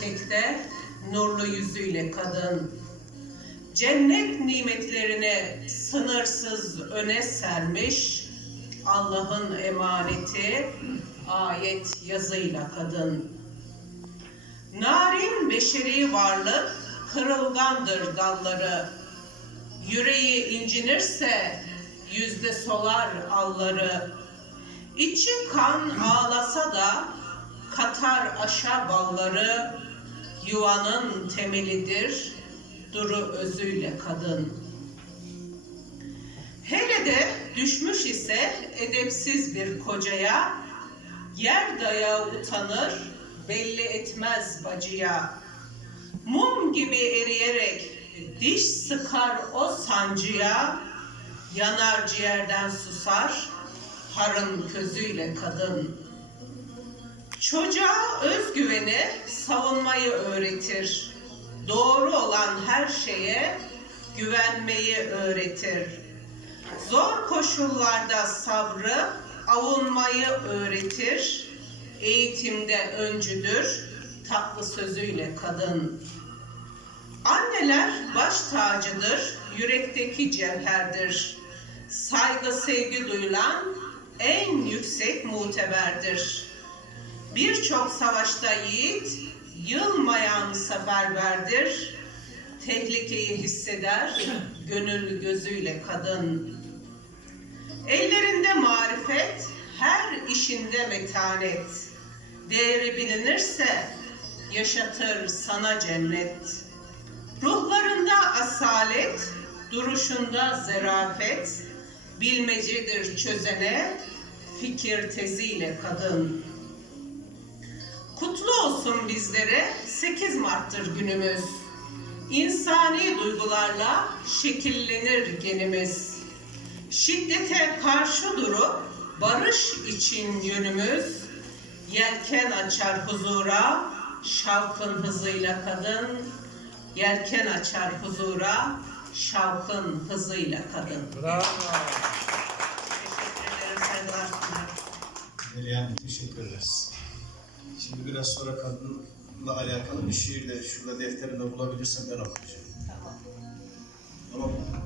erkekte nurlu yüzüyle kadın. Cennet nimetlerini sınırsız öne sermiş Allah'ın emaneti ayet yazıyla kadın. Narin beşeri varlık kırılgandır dalları. Yüreği incinirse yüzde solar alları. İçi kan ağlasa da katar aşa balları. Yuvanın temelidir duru özüyle kadın. Hele de düşmüş ise edepsiz bir kocaya, yer dayağı utanır, belli etmez bacıya. Mum gibi eriyerek diş sıkar o sancıya, yanar ciğerden susar, harın közüyle kadın. Çocuğa özgüveni savunmayı öğretir. Doğru olan her şeye güvenmeyi öğretir. Zor koşullarda sabrı, avunmayı öğretir. Eğitimde öncüdür, tatlı sözüyle kadın. Anneler baş tacıdır, yürekteki cevherdir. Saygı sevgi duyulan en yüksek muteberdir. Birçok savaşta yiğit, yılmayan seferberdir. Tehlikeyi hisseder, gönül gözüyle kadın. Ellerinde marifet, her işinde metanet. Değeri bilinirse yaşatır sana cennet. Ruhlarında asalet, duruşunda zerafet, bilmecedir çözene, fikir teziyle kadın. Olsun bizlere 8 Mart'tır günümüz. İnsani duygularla şekillenir genimiz. Şiddete karşı durup barış için yönümüz. Yelken açar huzura, şavkın hızıyla kadın. Yelken açar huzura, şavkın hızıyla kadın. Bravo. Teşekkür ederim, saygılar sunarım. Meryem teşekkür ederiz. Şimdi biraz sonra kadınla alakalı bir şiir de şurada defterinde bulabilirsem ben okuyacağım. Tamam. Tamam mı?